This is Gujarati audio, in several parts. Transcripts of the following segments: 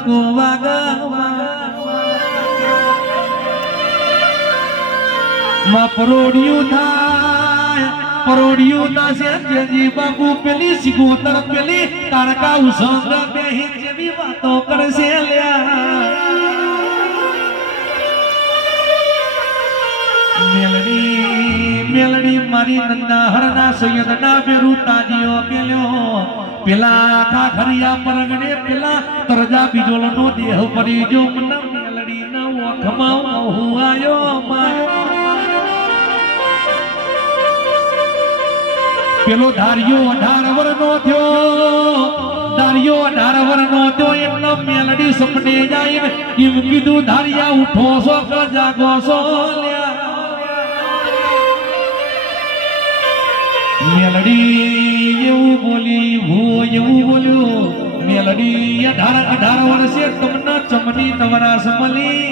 ઝુકો વાગા માં પરોડિયું થશે જેજી બાપુ પેલી સિગોતર પેલી તારકા ઉસંગ બેહી જેવી વાતો કરશે લ્યા મેલડી મારી નંદા હરના સૈયદના બેરુ તાજીઓ પેલ્યો પેલા આખા ખરિયા પરગણે પેલા તરજા બીજોલનો દેહ પડી જો મને મેલડી ના ઓખમાં હુઆયો પેલો ધાર્યો 18 વર્ષનો થયો એમનો મેલડી સપને જાય એમ કીધું ધારિયા ઉઠો છો કે જાગો છો મેલડી એવું બોલી એવું બોલ્યો મેલડી 18 વર્ષે તમને ચમની નવરાશ મળી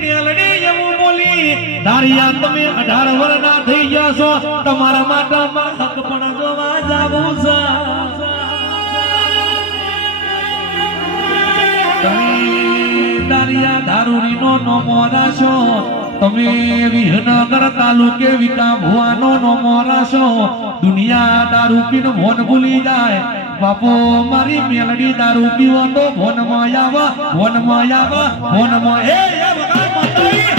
મેલડી એવું બોલી ધારિયા તમે 18 વર્ષના થઈ ગયા છો તમારા માટે હક પણ જોવા જાવું છે તમે ધારિયા ધારુરીનો નોમો રાશો તમે વિહનગર તાલુકે વિકા ભુવાનો નોમો રાશો દુનિયા દારૂ પીને ભોન ભૂલી જાય બાપો મારી મેલડી દારૂ પીવો તો ભોનમાં આવ એ વગા માતાઈ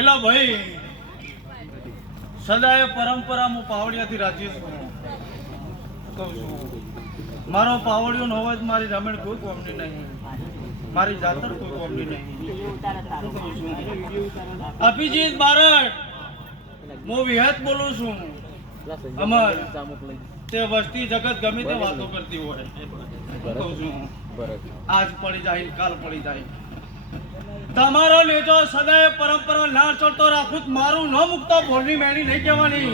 એલા ભાઈ સદાય પરંપરા હું પાવડિયાથી રાજ્ય છું મારો પાવડિયો નો અવાજ મારી રમણ કોઈ કોમની નહીં મારી જાતર કોઈ કોમની નહીં અભિજીત બારડ હું વિહત બોલું છું અમર તે વસ્તી જગત ગમે તે વાતો કરતી હોય આજ પડી જાય કાલ પડી જાય તમારો લેજો સદાય પરંપરા ના ચડતો રાખું મારું ન મુકતા ભોળની મેણી નહીં કહેવાની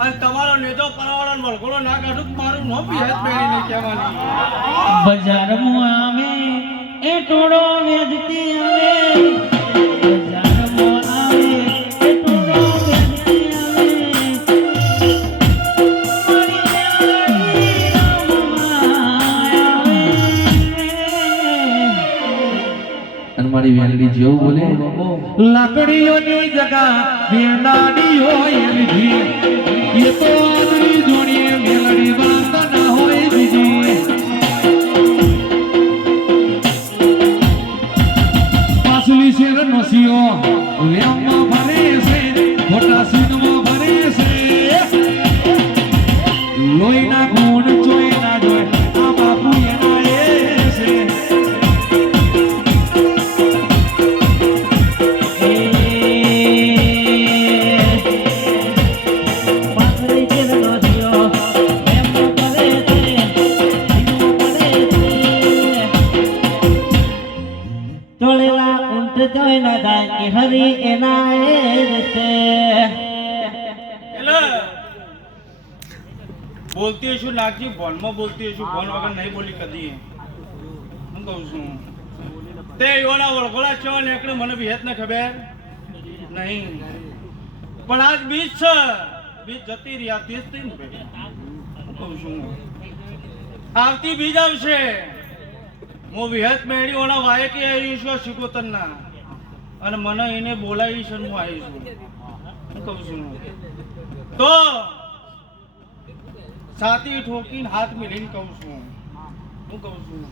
અને તમારો લેજો પરવાળા વળગોળો ના કાઢું મારું ન વિહત મેણી નહીં કહેવાની બજારમાં આવે એ ટોળો વેચતી આવે બજારમાં આવે એ ટોળો વેચતી આવે મારી વેલડી જેવું બોલે લાકડીઓની જગા વેલાડીઓ એલજી એ તો આદરી જોડીએ મેલડી વાત ના હોય બીજી પાસલી શેર નસીઓ વેમમાં ભરે છે મોટા સીનમાં ભરે છે લોહીના ગુણ જોઈ ના જોઈ આ બાપુ એના એ છે હરી એના બોલતી હશું નાખજી ભોનમાં બોલતી હશું ભોન વગર નહીં બોલી કદી હું કહું છું તે યોના વળગોળા છો ને એકને મને વિહેત ને ખબર નહીં પણ આજ બીજ છે બીજ જતી રહ્યા તેજ થઈ ને હું કહું છું આવતી બીજ આવશે હું વિહેત મેળી ઓના વાયકી આવી છું શિકોતરના અને મને એને બોલાવી છે હું આવી છું કહું છું તો છાતી ઠોકીને હાથ મિલીને કહું છું હું કહું છું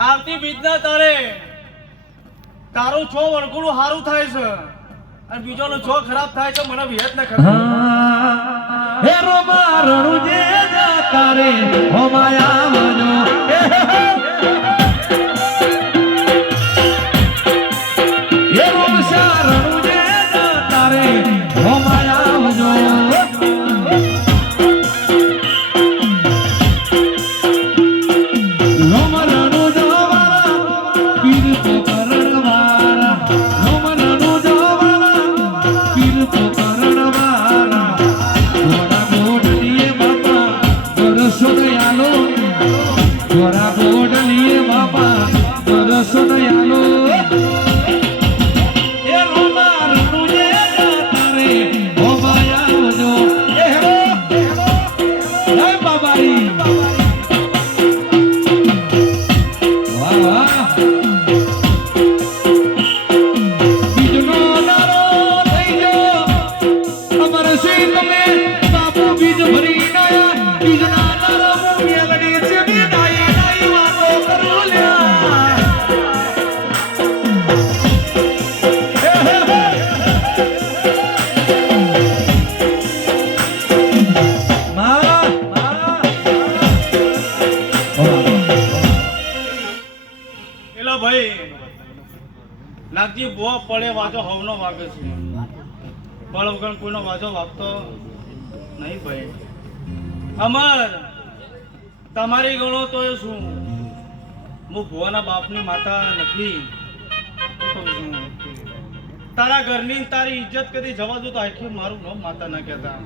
આવતી બીજના તારે તારું છો વળગુડું સારું થાય છે અને બીજોનો છો ખરાબ થાય છે મને વિહત ને ખબર હે રોમા રણુ જે તારે હો માયા મનો મોરા ગોડલીએ બાપા દર્શન આલો એ રોમા રણુજે તારે ઓ માયા આવજો એ હેરો જય બાબારી વાહ વાહ બીજનો નારો થઈ ગયો અમર સિંહ તમે બાપુ બીજ ભરી નાયા બીજના નારો મેલડી છે વિદાય નાઈ વાતો કરું લ્યા એલો ભાઈ નાગજી બો પડે વાજો હવનો વાગે છે બળ વગર કોઈનો વાજો વાગતો નહીં ભાઈ અમર તમારી ગણો તો એ શું હું ભુવાના બાપની માતા નથી તો શું તારા ઘરની તારી ઇજ્જત કદી જવા દો તો આખી મારું નામ માતા ના કહેતા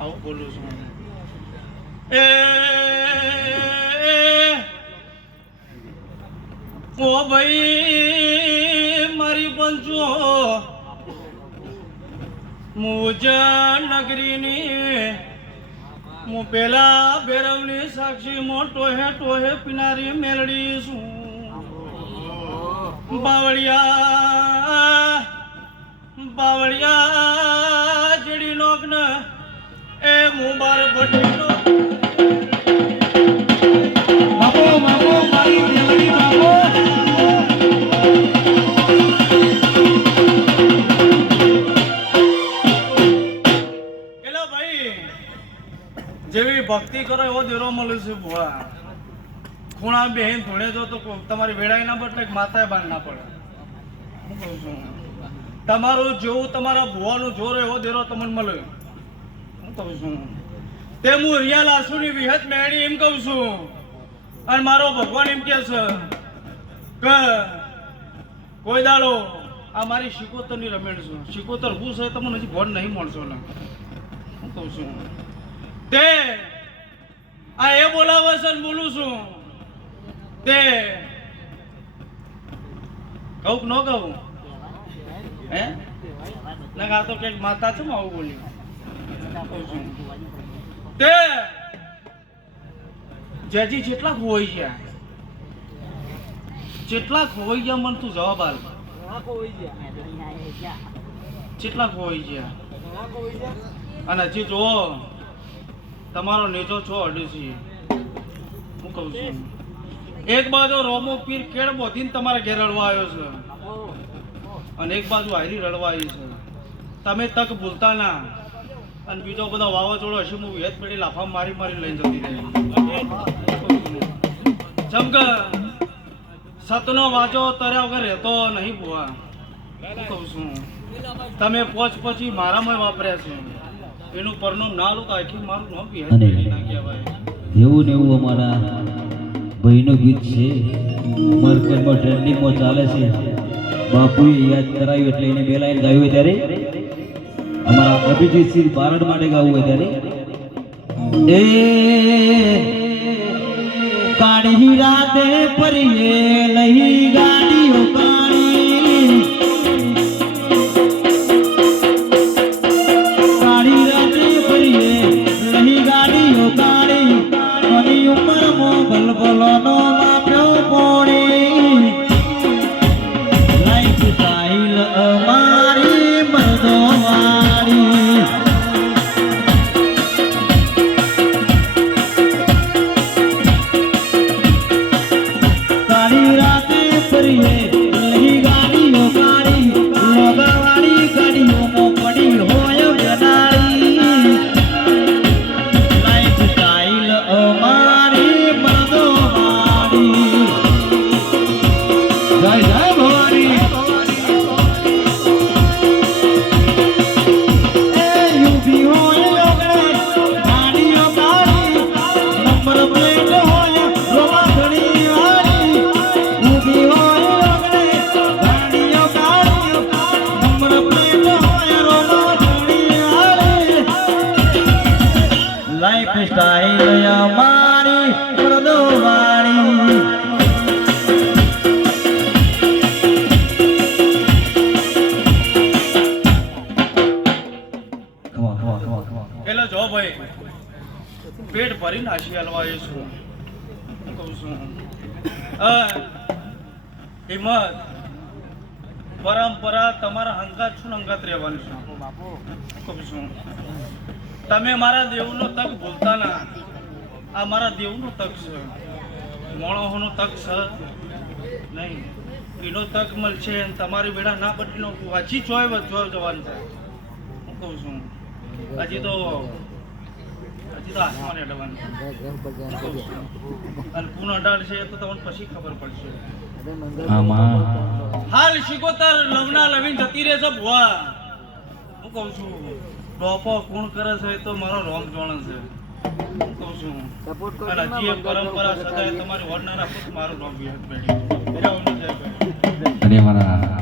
આવું બોલું છું ઓ ભાઈ મારી પંચો મુજ નગરીની હું પેલા ભેરવની સાક્ષી ટોહે ટોહે પીનારી મેલડી છું બાવળિયા બાવળિયા જેડી નોકન એ મુબાર ભટ્ટીનો બાપો બાપો મારી મેલડી બાપો એલા ભાઈ જેવી ભક્તિ કરો એવો દેરો મળે છે ભોળા ખૂણા બેહીન ધોણે જો તો તમારી વેળાઈ ના બદલે માતાએ બાંધ ના પડે હું કહું છું તમારું જેવું તમારા ભુવાનું જોર એવો દેરો તમને મળે હું કહું છું તે હું રિયા લાસુની વિહત મેળી એમ કહું છું અને મારો ભગવાન એમ કે છે કે કોઈ દાડો આ મારી શિકોતરની રમેણ છું શિકોતર હું છે તમને હજી ભણ નહીં મળશો ને હું કહું છું તે આ એ બોલાવે છે ને બોલું છું તે કહું કે ન કહું હે ના આ તો કંઈક માતા છે ને આવું બોલી કહું છું તે જેજી જેટલા ખોવાઈ ગયા જેટલા ખોવાઈ ગયા મને તું જવાબ આલ જેટલા ખોવાઈ ગયા અને હજી જો તમારો નેચો છો અડીસી હું કહું છું એક બાજુ રોમો પીર કેળ બોધીને તમારા ઘેર રડવા આવ્યો છે અને એક બાજુ હારી રડવા આવી છે તમે તક ભૂલતા ના અને બીજો બધો વાવાઝોડો હશે હું હેત પેઢી લાફા મારી મારી લઈને જતી રહી ચમક સતનો વાજો તર્યા વગર રહેતો નહીં બુઆ હું કહું છું તમે પોચ પછી મારામાં વાપર્યા છે એનું પરનું ના લો તો આખી મારું નામ બી હેત પેઢી ના કહેવાય એવું ને એવું અમારા ભાઈનું ગીત છે માર્કેટમાં ટ્રેન્ડિંગમાં ચાલે છે બાપુએ યાદ કરાવ્યું એટલે એને બે લાઈન ગાયું હોય ત્યારે અમારા અભિજીતસિંહ બારડ માટે ગાવું હોય ત્યારે એ કાળી રાતે પરીએ લઈ ગાડીઓ કાળી કાળી રાતે પરીએ લઈ ગાડીઓ કાળી કોની ઉંમરમાં બલબલોનો માપ્યો પોણી લાઈફ સ્ટાઈલ અમારી મર્દોવાળી કાળી રાતે ફરીએ લઈ ગાડીઓ કાળી લોગાવાળી ગાડીઓમાં પડી હોય ગનાળી લાઈફ સ્ટાઈલ અમારી મર્દોવાળી નાશી હલવા આવ્યો છું હું કહું છું હિંમત પરંપરા તમારા હંગાત છું ને હંગાત રહેવાનું છે કહું છું તમે મારા દેવનો તક ભૂલતા ના આ મારા દેવનો તક છે મોણોનો તક છે નહીં એનો તક મળશે અને તમારી બેડા ના બદલીનો વાંચી જોય જવાનું છે હું કહું છું હજી તો આસમાન અડવાનું અને પૂન અડાડશે તો તમને પછી ખબર પડશે આમાં હાલ શિકોતર લવના લવીન જતી રહેશે ભુવા હું કહું છું ટોપો કોણ કરે છે તો મારો રોમ જોણ છે હું કહું છું અને હજી એક પરંપરા સદાય તમારી વડ ના રાખો તો મારું રોમ બેઠી અને મારા